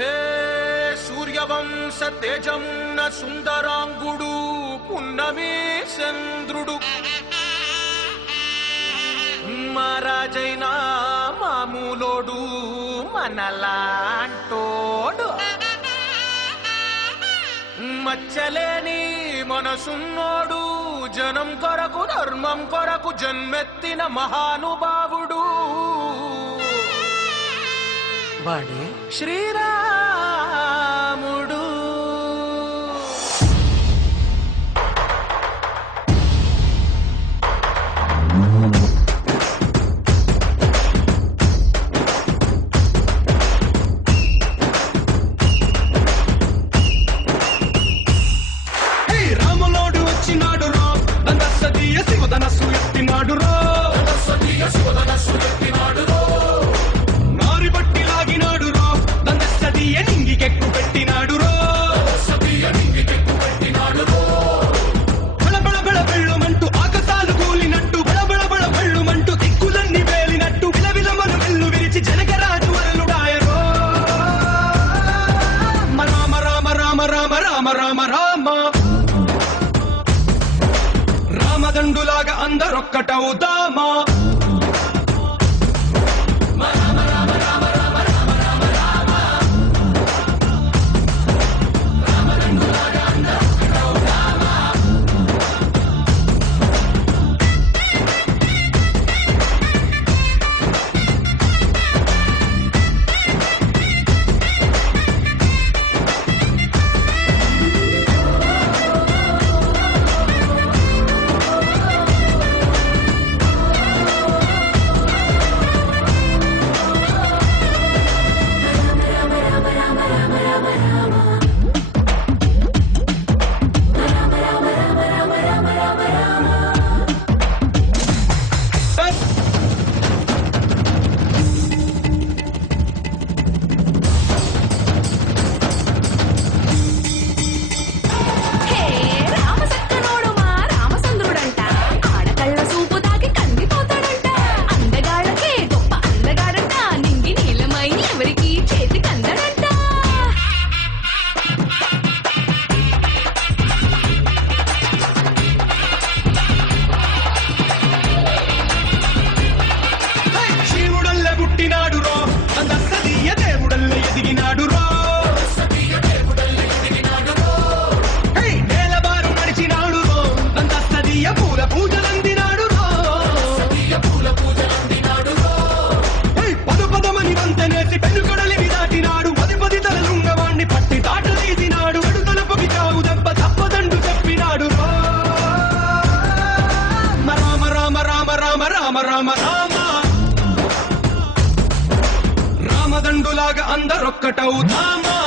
హే సూర్యవంశ తేజమున్న సుందరాంగుడు పున్నమి చంద్రుడు మహారాజైనా మామూలోడు మనలాంటోడు మచ్చలేని మనసున్నోడు జనం కొరకు ధర్మం కొరకు జన్మెత్తిన మహానుభావుడు వాడే శ్రీరాముడు. రాములోడు వచ్చినాడు రో దండసదీయ శివధనస్సు ఎత్తినాడు రో నారి బట్టి లాగినాడు రో దండసదీయ నింగికెక్కు పెట్టినాడు రో బళబళ బళ బెళ్ళుమంటూ ఆకాశాలు కూలినట్టు బళబళ బళ బెళ్ళుమంటూ దిక్కులన్నీ వేలినట్టు విలవిలమను వెల్లు విరిచి జనకరాజు వరలుడాయరో రామ రామ రామ రామ రామ రామ రామ రామదండులాగా అందరొక్కటవుదామా. రామదండులాగా అందరొక్కటవుదామా.